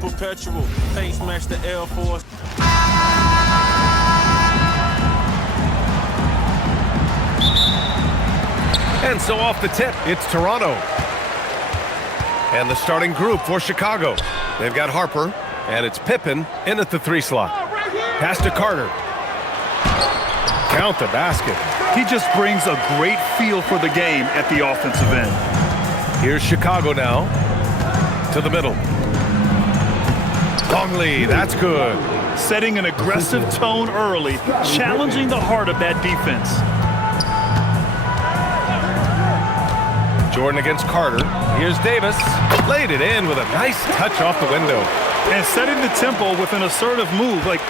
perpetual. Paint smash the Air Force. And so off the tip, it's Toronto. And the starting group for Chicago. They've got Harper, and it's Pippen in at the 3 slot. Pass to Carter. Count the basket. He just brings a great feel for the game at the offensive end. Here's Chicago now. To the middle. Longley, that's good. Setting an aggressive tone early, challenging the heart of that defense. Jordan against Carter. Here's Davis. Laid it in with a nice touch off the window. And setting the tempo with an assertive move. Like,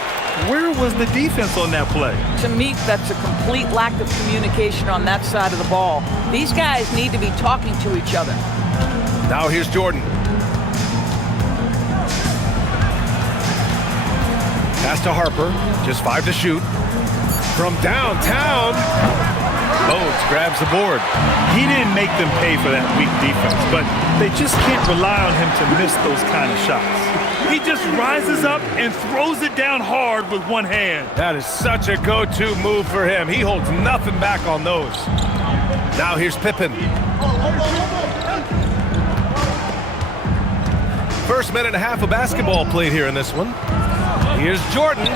where was the defense on that play? To me, that's a complete lack of communication on that side of the ball. These guys need to be talking to each other. Now here's Jordan. Pass to Harper. Just 5 to shoot. From downtown. Bogues grabs the board. He didn't make them pay for that weak defense, but they just can't rely on him to miss those kind of shots. He just rises up and throws it down hard with one hand. That is such a go-to move for him. He holds nothing back on those. Now here's Pippen. First minute and a half of basketball played here in this one. Here's Jordan.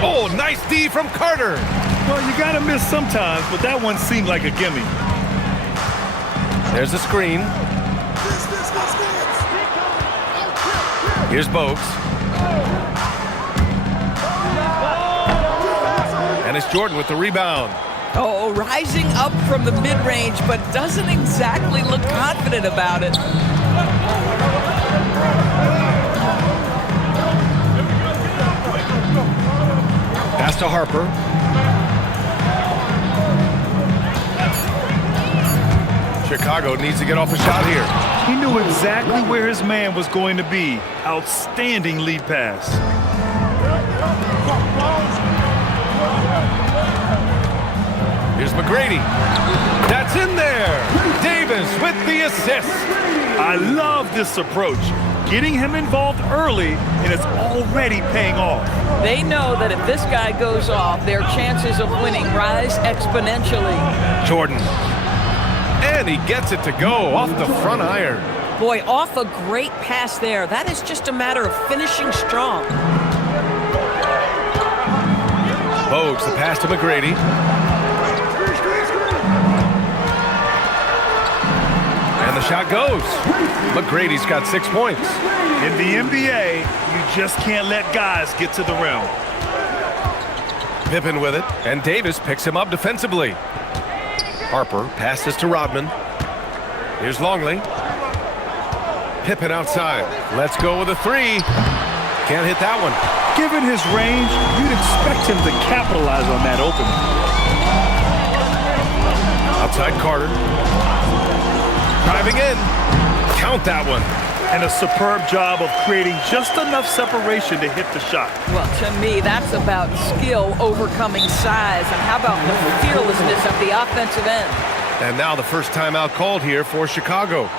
Oh, nice D from Carter. Well, you got to miss sometimes, but that one seemed like a gimme. There's a screen. Here's Bogues. And it's Jordan with the rebound. Oh, rising up from the mid-range, but doesn't exactly look confident about it. Pass to Harper. Chicago needs to get off a shot here. He knew exactly where his man was going to be. Outstanding lead pass. Here's McGrady. That's in there. Davis with the assist. I love this approach. Getting him involved early, and it's already paying off. They know that if this guy goes off, their chances of winning rise exponentially. Jordan. And he gets it to go off the front iron. Boy, off a great pass there. That is just a matter of finishing strong. Bogues, the pass to McGrady. And the shot goes. McGrady's got 6 points. In the NBA, you just can't let guys get to the rim. Pippen with it, and Davis picks him up defensively. Harper passes to Rodman. Here's Longley. Pippen outside. Let's go with a 3. Can't hit that one. Given his range, you'd expect him to capitalize on that opening. Outside Carter. Driving in. Count that one. And a superb job of creating just enough separation to hit the shot. Well, to me, that's about skill overcoming size. And how about the fearlessness of the offensive end? And now the first timeout called here for Chicago.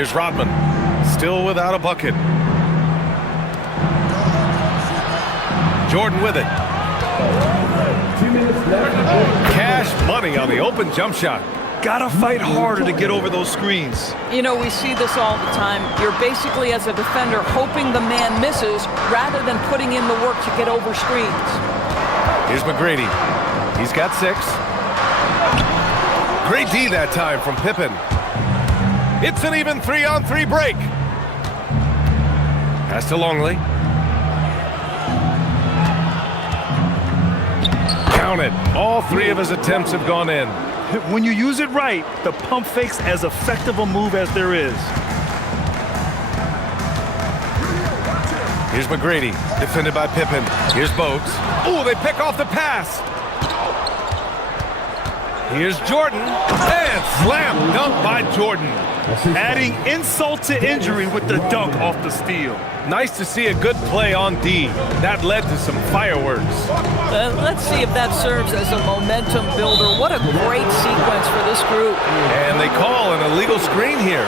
Here's Rodman, still without a bucket. Jordan with it. Cash money on the open jump shot. Gotta fight harder to get over those screens. You know, we see this all the time. You're basically, as a defender, hoping the man misses rather than putting in the work to get over screens. Here's McGrady. He's got 6. Great D that time from Pippen. It's an even 3-on-3 break. Pass to Longley. Count it. All 3 of his attempts have gone in. When you use it right, the pump fake's as effective a move as there is. Here's McGrady, defended by Pippen. Here's Bogues. Oh, they pick off the pass. Here's Jordan, and slam dunk by Jordan. Adding insult to injury with the dunk off the steal. Nice to see a good play on D. That led to some fireworks. Let's see if that serves as a momentum builder. What a great sequence for this group. And they call an illegal screen here.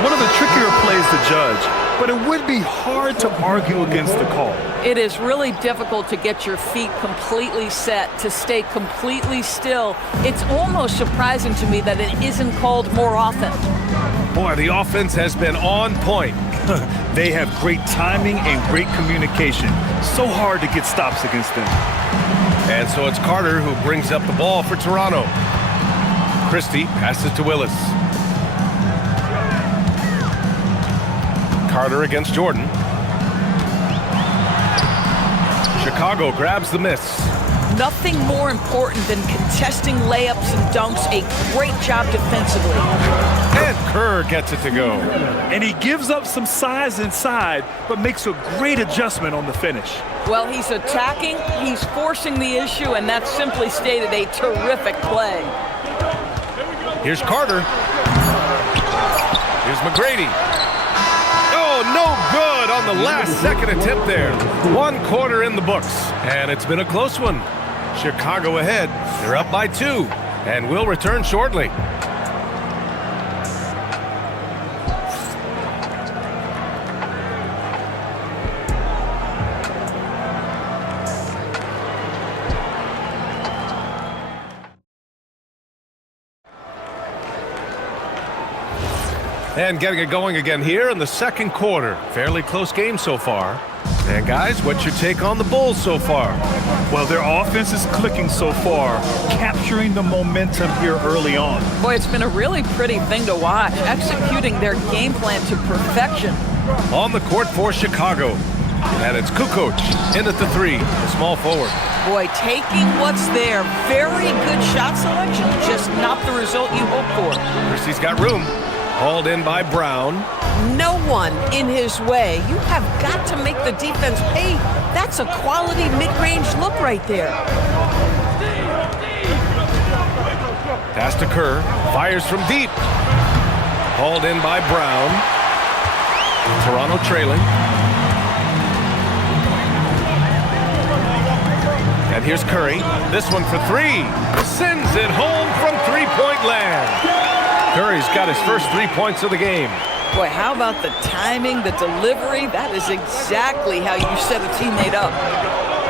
One of the trickier plays to judge, but it would be hard to argue against the call. It is really difficult to get your feet completely set, to stay completely still. It's almost surprising to me that it isn't called more often. Boy, the offense has been on point. They have great timing and great communication. So hard to get stops against them. And so it's Carter who brings up the ball for Toronto. Christie passes to Willis. Carter against Jordan. Chicago grabs the miss. Nothing more important than contesting layups and dunks. A great job defensively. And Kerr gets it to go. And he gives up some size inside, but makes a great adjustment on the finish. Well, he's attacking, he's forcing the issue, and that's simply stated a terrific play. Here's Carter. Here's McGrady. Oh, no good on the last second attempt there. 1 quarter in the books, and it's been a close one. Chicago ahead. They're up by 2, and we'll return shortly. And getting it going again here in the second quarter. Fairly close game so far. And guys, what's your take on the Bulls so far? Well, their offense is clicking so far, capturing the momentum here early on. Boy, it's been a really pretty thing to watch, executing their game plan to perfection. On the court for Chicago. And it's Kukoc in at the 3, the small forward. Boy, taking what's there. Very good shot selection, just not the result you hope for. Christie's got room. Hauled in by Brown. No one in his way. You have got to make the defense pay. That's a quality mid-range look right there. Pass to Kerr. Fires from deep. Hauled in by Brown. Toronto trailing. And here's Curry. This one for 3. Sends it home from three-point land. Curry's got his first 3 points of the game. Boy, how about the timing, the delivery? That is exactly how you set a teammate up.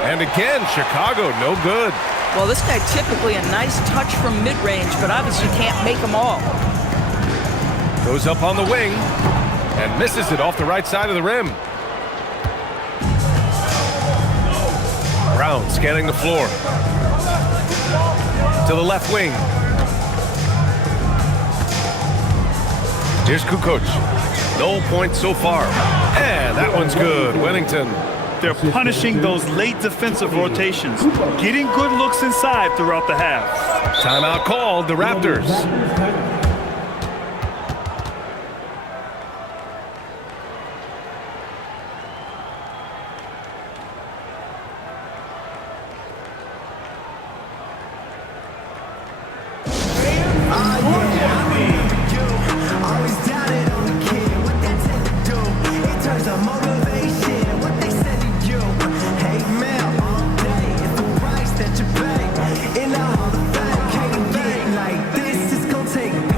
And again, Chicago, no good. Well, this guy typically a nice touch from mid-range, but obviously can't make them all. Goes up on the wing and misses it off the right side of the rim. Brown scanning the floor. To the left wing. Here's Kukoc. No points so far. And that one's good. Wennington. They're punishing those late defensive rotations, getting good looks inside throughout the half. Timeout called, the Raptors. Take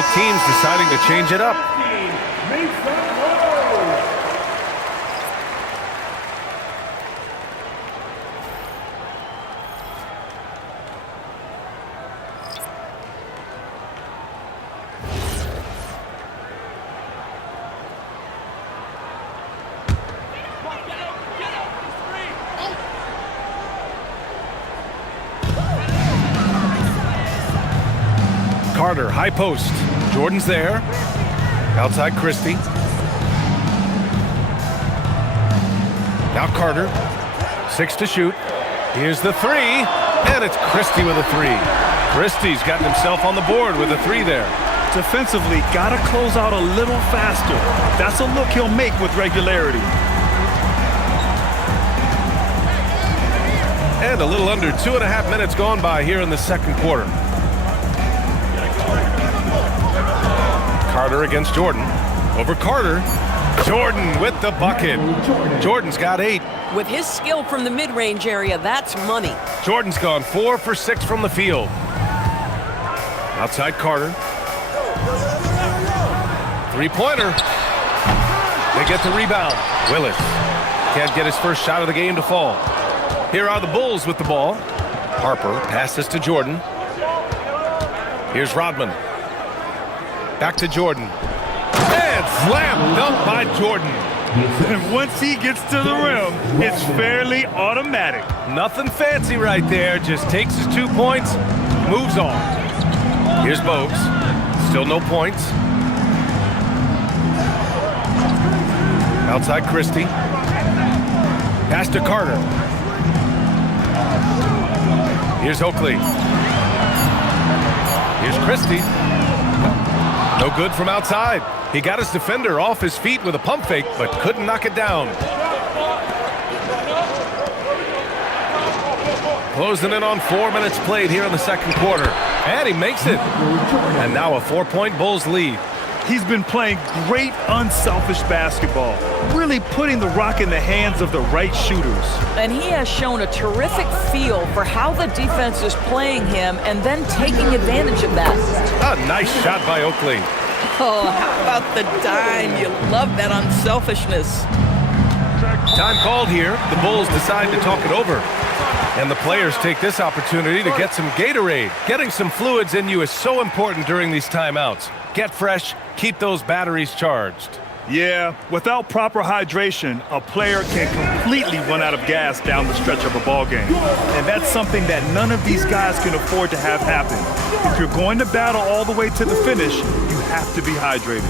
Both teams deciding to change it up. Carter, high post. Jordan's there. Outside Christie. Now Carter. 6 to shoot. Here's the 3. And it's Christie with a 3. Christie's gotten himself on the board with a 3 there. Defensively, got to close out a little faster. That's a look he'll make with regularity. And a little under 2.5 minutes gone by here in the second quarter. Carter against Jordan. Over Carter. Jordan with the bucket. Jordan's got 8. With his skill from the mid-range area, that's money. Jordan's gone 4 for 6 from the field. Outside Carter. Three-pointer. They get the rebound. Willis can't get his first shot of the game to fall. Here are the Bulls with the ball. Harper passes to Jordan. Here's Rodman. Back to Jordan. And slam dunk by Jordan. And once he gets to the rim, it's fairly automatic. Nothing fancy right there. Just takes his 2 points, moves on. Here's Bogues. Still no points. Outside Christie. Pass to Carter. Here's Oakley. Here's Christie. No good from outside. He got his defender off his feet with a pump fake, but couldn't knock it down. Closing in on 4 minutes played here in the second quarter. And he makes it. And now a 4-point Bulls lead. He's been playing great unselfish basketball, really putting the rock in the hands of the right shooters. And he has shown a terrific feel for how the defense is playing him and then taking advantage of that. A nice shot by Oakley. Oh, how about the dime? You love that unselfishness. Time called here. The Bulls decide to talk it over. And the players take this opportunity to get some Gatorade. Getting some fluids in you is so important during these timeouts. Get fresh, keep those batteries charged. Yeah, without proper hydration, a player can completely run out of gas down the stretch of a ball game. And that's something that none of these guys can afford to have happen. If you're going to battle all the way to the finish, you have to be hydrated.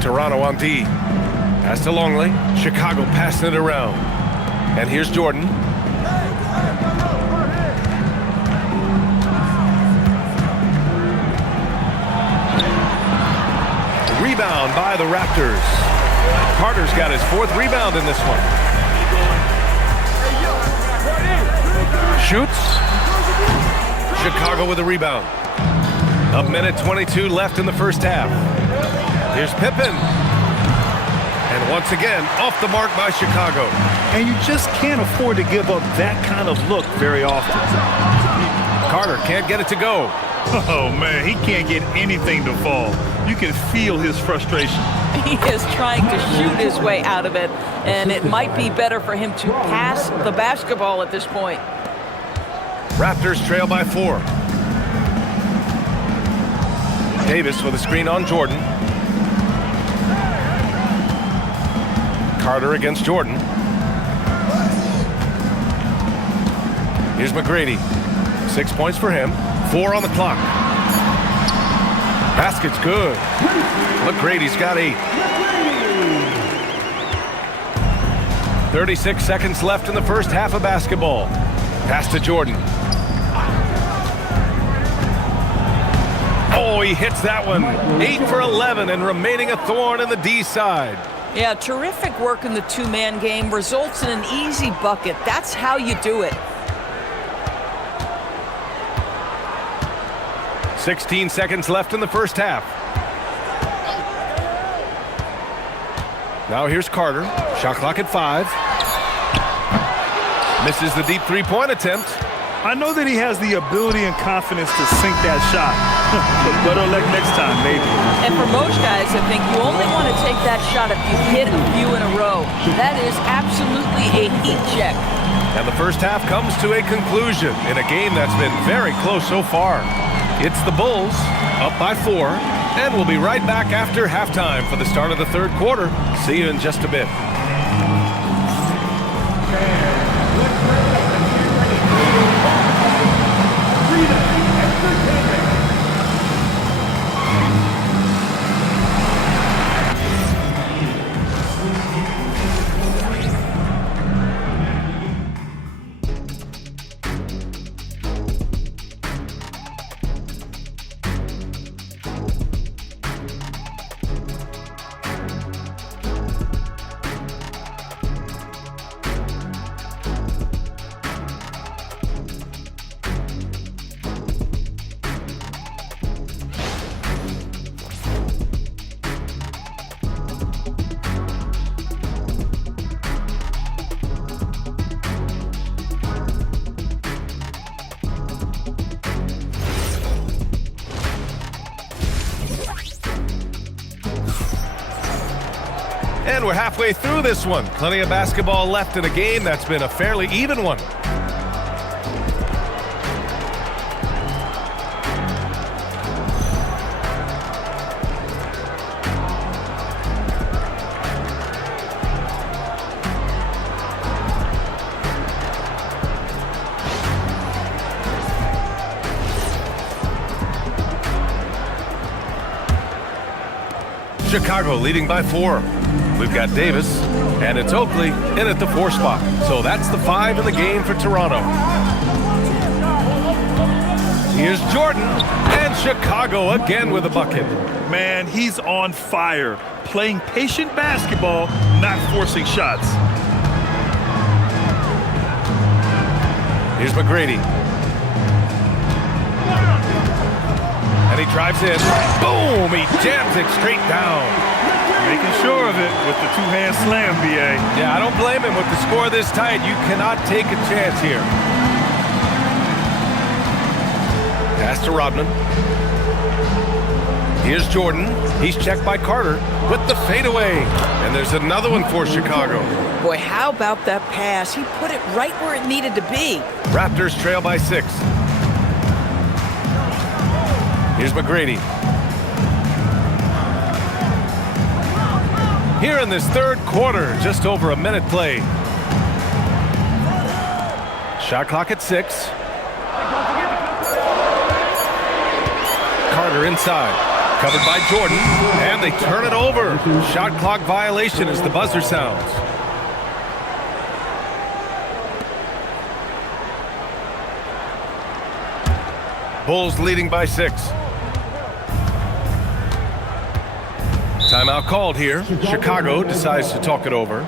Toronto on D. Pass to Longley. Chicago passing it around. And here's Jordan. Rebound by the Raptors. Carter's got his 4th rebound in this one. Shoots. Chicago with a rebound. A minute 22 left in the first half. Here's Pippen. And Once again, off the mark by Chicago. And you just can't afford to give up that kind of look very often. Carter can't get it to go. Oh, man, he can't get anything to fall. You can feel his frustration. He is trying to shoot his way out of it, and it might be better for him to pass the basketball at this point. Raptors trail by 4. Davis with a screen on Jordan. Carter against Jordan. Here's McGrady. 6 points for him. 4 on the clock. Basket's good. McGrady's got 8. 36 seconds left in the first half of basketball. Pass to Jordan. Oh, he hits that one. 8 for 11 and remaining a thorn in the D side. Yeah, terrific work in the two-man game. Results in an easy bucket. That's how you do it. 16 seconds left in the first half. Now here's Carter. Shot clock at 5. Misses the deep three-point attempt. I know that he has the ability and confidence to sink that shot. But better luck next time, maybe. And for most guys, I think you only want to take that shot if you hit a few in a row. That is absolutely a heat check. And the first half comes to a conclusion in a game that's been very close so far. It's the Bulls, up by 4, and we'll be right back after halftime for the start of the third quarter. See you in just a bit. And we're halfway through this one. Plenty of basketball left in a game that's been a fairly even one. Chicago leading by 4. We've got Davis, and it's Oakley in at the 4 spot. So that's the 5 in the game for Toronto. Here's Jordan, and Chicago again with a bucket. Man, he's on fire. Playing patient basketball, not forcing shots. Here's McGrady. And he drives in. Boom! He jams it straight down. Making sure of it with the two-hand slam, B.A. Yeah, I don't blame him with the score this tight. You cannot take a chance here. Pass to Rodman. Here's Jordan. He's checked by Carter with the fadeaway. And there's another one for Chicago. Boy, how about that pass? He put it right where it needed to be. Raptors trail by 6. Here's McGrady. Here in this third quarter, just over a minute played. Shot clock at 6. Carter inside. Covered by Jordan. And they turn it over. Shot clock violation as the buzzer sounds. Bulls leading by 6. Timeout called here. Chicago decides to talk it over.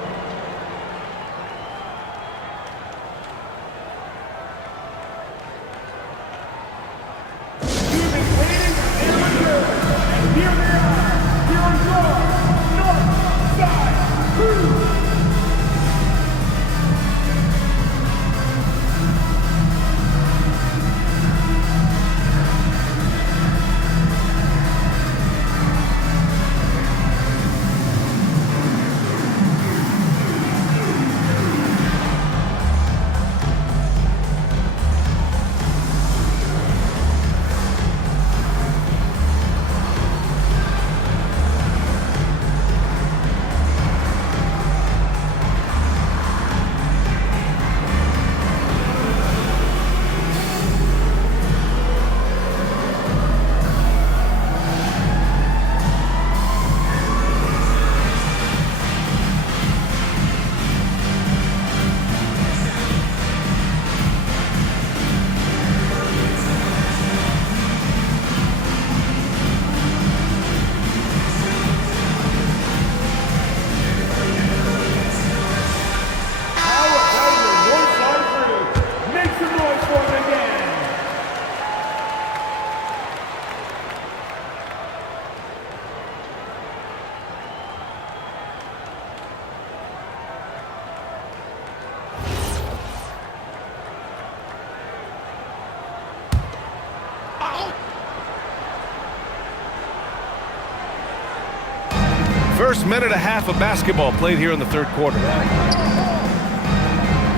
First minute and a half of basketball played here in the third quarter.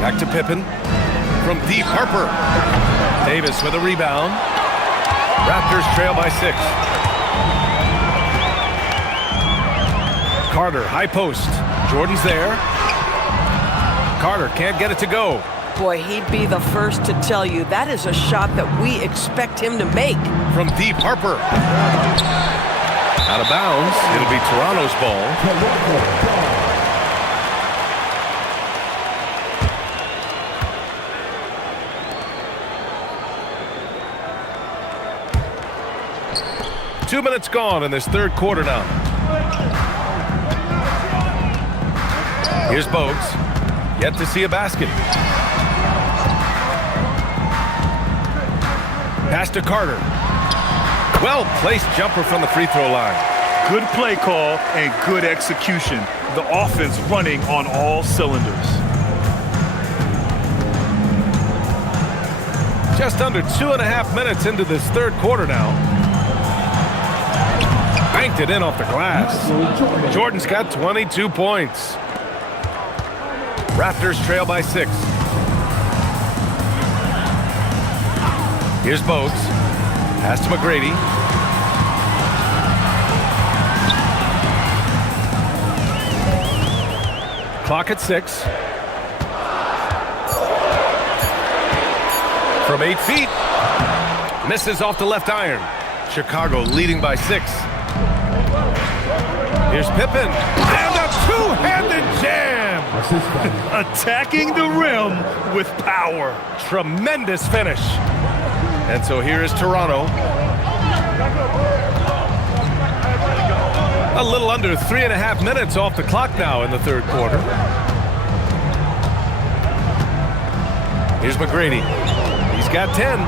Back to Pippen. From deep, Harper. Davis with a rebound. Raptors trail by 6. Carter, high post. Jordan's there. Carter can't get it to go. Boy, he'd be the first to tell you that is a shot that we expect him to make. From deep, Harper. Out of bounds. It'll be Toronto's ball. Two minutes gone in this third quarter now. Here's Bogues. Yet to see a basket. Pass to Carter. Well-placed jumper from the free throw line. Good play call and good execution. The offense running on all cylinders. Just under 2.5 minutes into this third quarter now. Banked it in off the glass. Jordan's got 22 points. Raptors trail by 6. Here's Bogues. Pass to McGrady. Clock at 6. From 8 feet. Misses off the left iron. Chicago leading by 6. Here's Pippen. And a two-handed jam. Attacking the rim with power. Tremendous finish. And so here is Toronto. A little under 3.5 minutes off the clock now in the third quarter. Here's McGrady. He's got 10.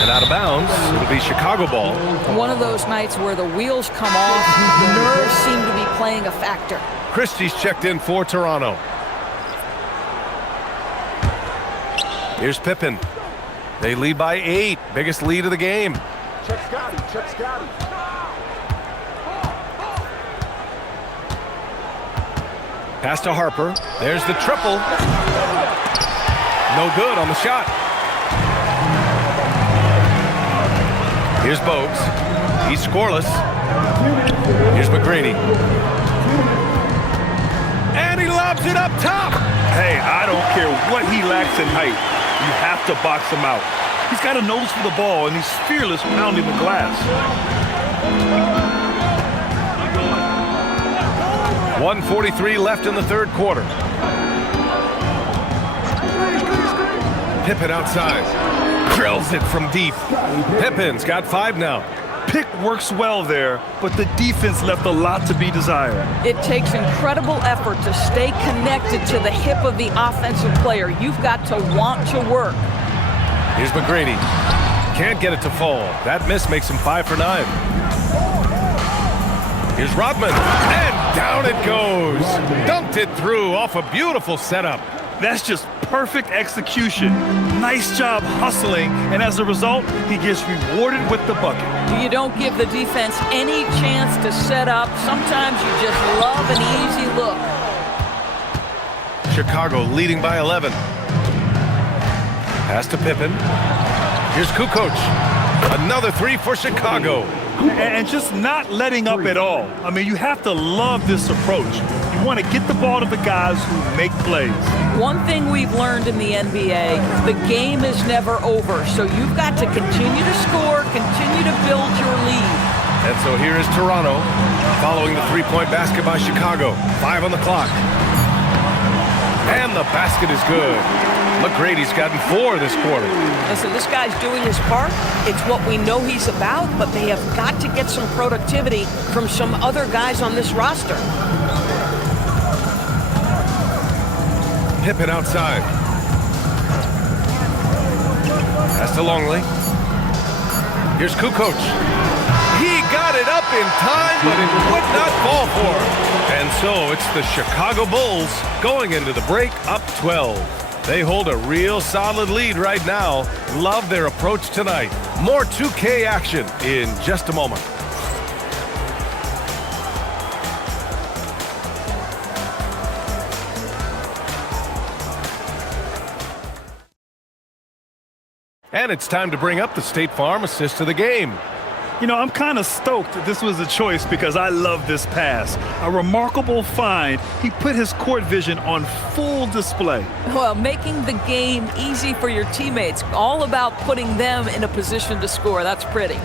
And out of bounds, it'll be Chicago ball. One of those nights where the wheels come off, nerves seem to be playing a factor. Christie's checked in for Toronto. Here's Pippen. They lead by 8. Biggest lead of the game. Check Scotty. Pass to Harper. There's the triple. No good on the shot. Here's Bogues. He's scoreless. Here's McGrady. And he lobs it up top. Hey, I don't care what he lacks in height. You have to box him out. He's got a nose for the ball, and he's fearless pounding the glass. 1:43 left in the third quarter. Pippen outside. Drills it from deep. Pippen's got 5 now. Pick works well there, but the defense left a lot to be desired. It takes incredible effort to stay connected to the hip of the offensive player. You've got to want to work. Here's McGrady. Can't get it to fall. That miss makes him 5 for 9. Here's Rodman. And down it goes. Dunked it through off a beautiful setup. That's just perfect execution. Nice job hustling, and as a result, he gets rewarded with the bucket. You don't give the defense any chance to set up. Sometimes you just love an easy look. Chicago leading by 11. Pass to Pippen. Here's Kukoc. Another 3 for Chicago. And just not letting up at all. I mean, you have to love this approach. You want to get the ball to the guys who make plays. One thing we've learned in the NBA, the game is never over. So you've got to continue to score, continue to build your lead. And so here is Toronto following the three-point basket by Chicago. 5 on the clock. And the basket is good. McGrady's gotten 4 this quarter. Listen, this guy's doing his part. It's what we know he's about, but they have got to get some productivity from some other guys on this roster. Pippen outside. Pass to Longley. Here's Kukoc. He got it up in time, but it would not fall for him. And so it's the Chicago Bulls going into the break up 12. They hold a real solid lead right now. Love their approach tonight. More 2K action in just a moment. And it's time to bring up the State Farm assist of the game. You know, I'm kind of stoked that this was a choice because I love this pass. A remarkable find. He put his court vision on full display. Well, making the game easy for your teammates. All about putting them in a position to score. That's pretty.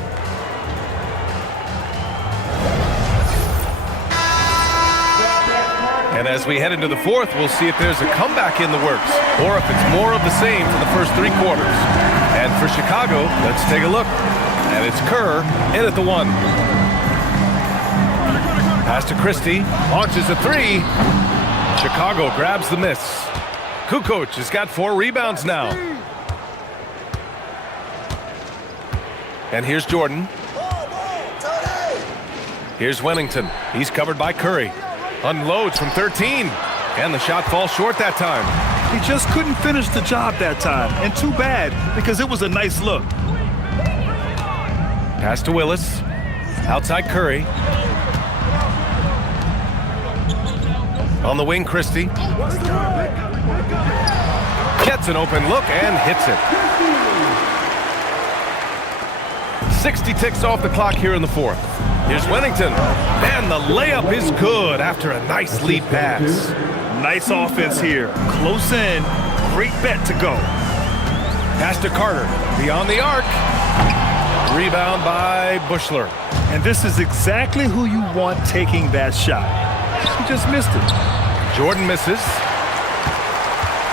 And as we head into the fourth, we'll see if there's a comeback in the works or if it's more of the same for the first 3 quarters. And for Chicago, let's take a look. And it's Kerr in at the 1. Pass to Christie, launches a 3. Chicago grabs the miss. Kukoc has got 4 rebounds now. And here's Jordan. Here's Wennington. He's covered by Curry. Unloads from 13. And the shot falls short that time. He just couldn't finish the job that time. And too bad, because it was a nice look. Pass to Willis. Outside Curry. On the wing, Christie. Gets an open look and hits it. 60 ticks off the clock here in the fourth. Here's Wennington. And the layup is good after a nice lead pass. Nice offense here. Close in. Great bet to go. Pass to Carter. Beyond the arc. Rebound by Bushler. And this is exactly who you want taking that shot. He just missed it. Jordan misses.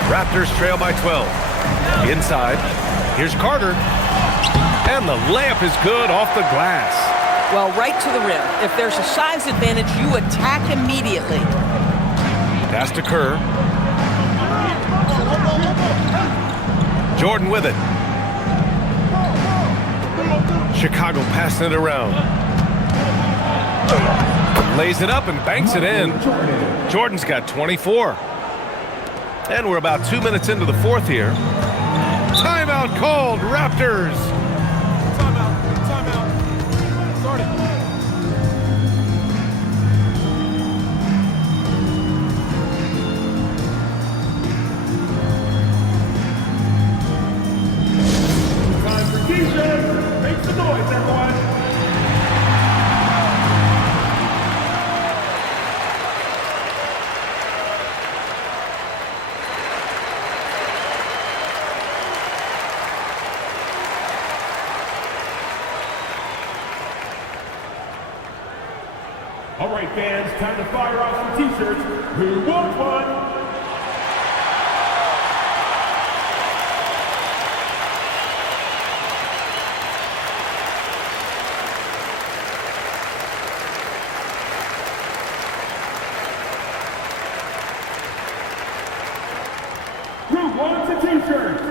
Raptors trail by 12. Inside. Here's Carter. And the layup is good off the glass. Well, right to the rim. If there's a size advantage, you attack immediately. Pass to Kerr. Jordan with it. Chicago passing it around. Lays it up and banks it in. Jordan's got 24. And we're about 2 minutes into the fourth here. Timeout called, Raptors. Timeout. Start it. Time for t-shirts. Make some noise, everyone. All right, fans, time to fire off some t-shirts. Who wants one? Who wants a t-shirt?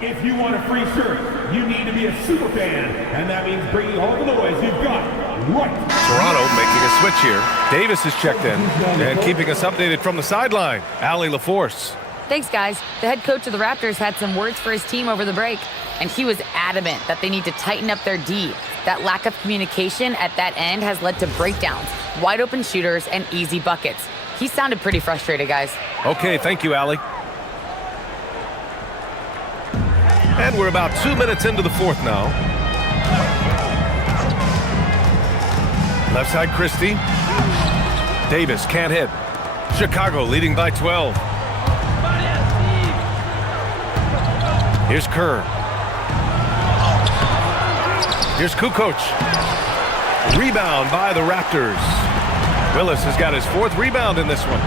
If you want a free shirt, you need to be a super fan, and that means bringing all the noise you've got right. Toronto making a switch here. Davis is checked in and keeping us updated from the sideline. Allie LaForce. Thanks, guys. The head coach of the Raptors had some words for his team over the break, and he was adamant that they need to tighten up their D. That lack of communication at that end has led to breakdowns, wide open shooters, and easy buckets. He sounded pretty frustrated, guys. Okay, thank you, Allie. And we're about 2 minutes into the fourth now. Left side, Christie. Davis can't hit. Chicago leading by 12. Here's Kerr. Here's Kukoc. Rebound by the Raptors. Willis has got his 4th rebound in this one.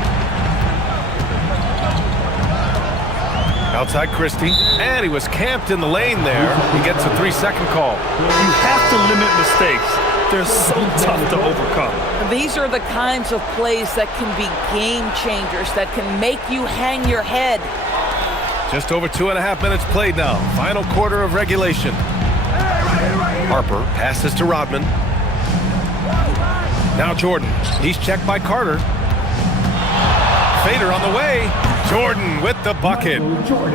Outside Christie, and he was camped in the lane there. He gets a 3-second call. You have to limit mistakes. They're so tough to overcome. These are the kinds of plays that can be game changers, that can make you hang your head. Just over 2.5 minutes played now. Final quarter of regulation. Harper passes to Rodman. Now Jordan. He's checked by Carter. Fader on the way. Jordan with the bucket.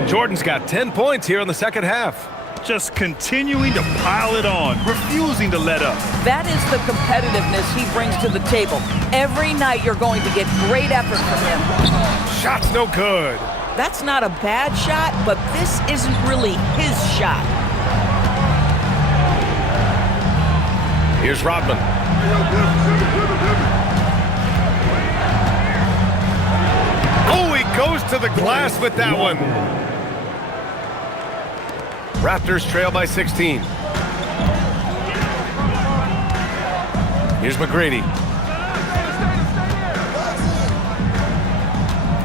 Jordan's got 10 points here in the second half. Just continuing to pile it on, refusing to let up. That is the competitiveness he brings to the table. Every night you're going to get great effort from him. Shot's no good. That's not a bad shot, but this isn't really his shot. Here's Rodman. Oh, he goes to the glass with that one. Raptors trail by 16. Here's McGrady.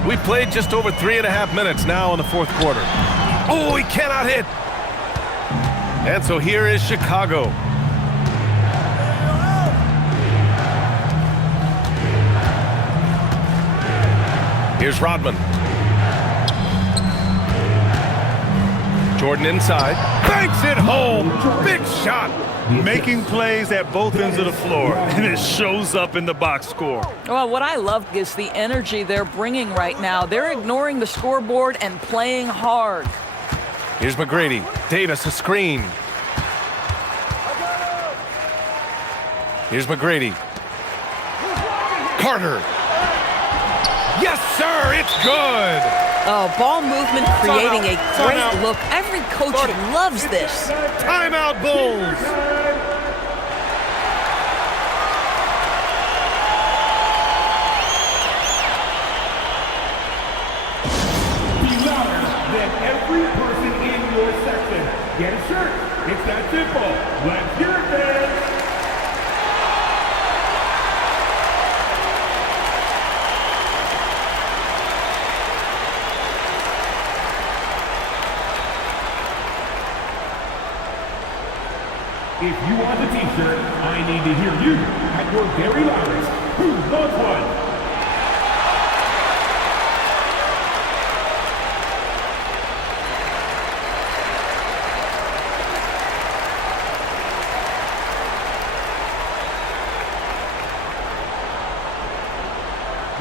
We've played just over 3.5 minutes now in the fourth quarter. Oh, he cannot hit. And so here is Chicago. Here's Rodman. Jordan inside. Banks it home. Big shot. Making plays at both ends of the floor, and it shows up in the box score. Well, what I love is the energy they're bringing right now. They're ignoring the scoreboard and playing hard. Here's McGrady. Davis, a screen. Here's McGrady. Carter. Yes, sir, it's good. Oh, ball movement creating a great look. Every coach loves this. Timeout, Bulls. Be louder than every person in your section. Get a shirt. It's that simple. Let's hear it, fans. If you want a t-shirt, I need to hear you at your very loudest. Who wants one?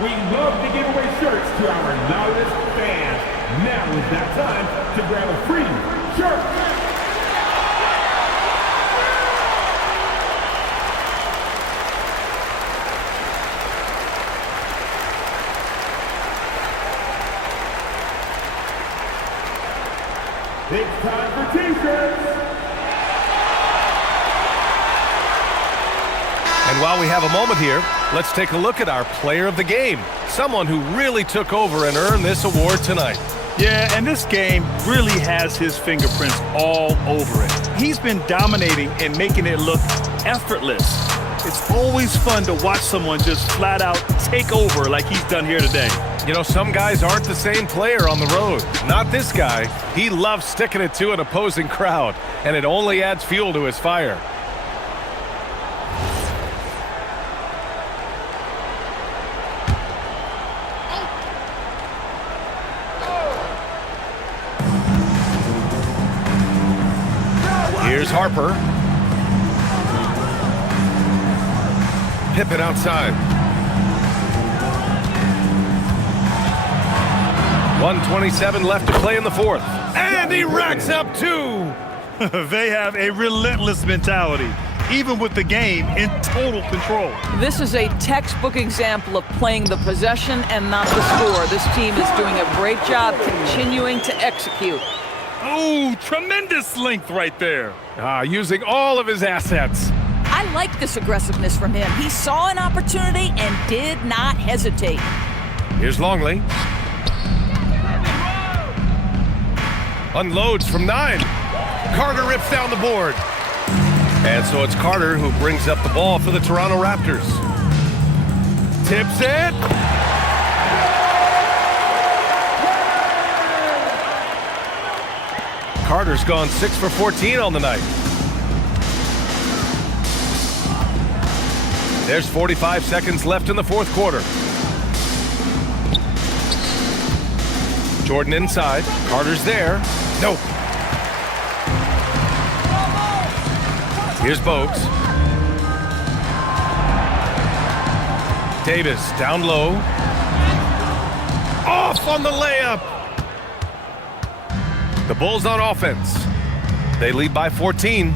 We love to give away shirts to our loudest fans. Now is that time to grab a free shirt. It's time for t-shirts. And while we have a moment here, let's take a look at our player of the game. Someone who really took over and earned this award tonight. Yeah, and this game really has his fingerprints all over it. He's been dominating and making it look effortless. It's always fun to watch someone just flat out take over like he's done here today. You know, some guys aren't the same player on the road. Not this guy. He loves sticking it to an opposing crowd, and it only adds fuel to his fire. Here's Harper. Pippen outside. 1:27 left to play in the fourth. And he racks up two. They have a relentless mentality, even with the game in total control. This is a textbook example of playing the possession and not the score. This team is doing a great job continuing to execute. Oh, tremendous length right there. Using all of his assets. I like this aggressiveness from him. He saw an opportunity and did not hesitate. Here's Longley. Unloads from 9. Carter rips down the board. And so it's Carter who brings up the ball for the Toronto Raptors. Tips it. Carter's gone 6 for 14 on the night. There's 45 seconds left in the fourth quarter. Jordan inside. Carter's there. Nope. Here's Bogues. Davis down low. off on the layup. The Bulls on offense. They lead by 14.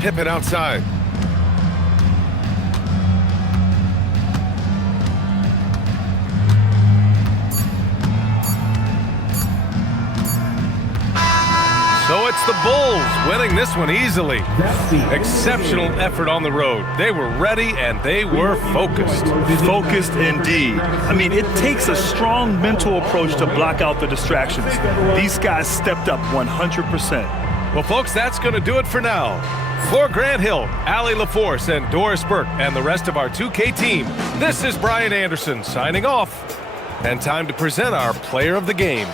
Pippen outside. So it's the Bulls winning this one easily. Exceptional effort on the road. They were ready and they were focused. Focused indeed. I mean, it takes a strong mental approach to block out the distractions. These guys stepped up 100%. Well, folks, that's going to do it for now. For Grant Hill, Allie LaForce, and Doris Burke, and the rest of our 2K team, this is Brian Anderson signing off. And time to present our player of the game.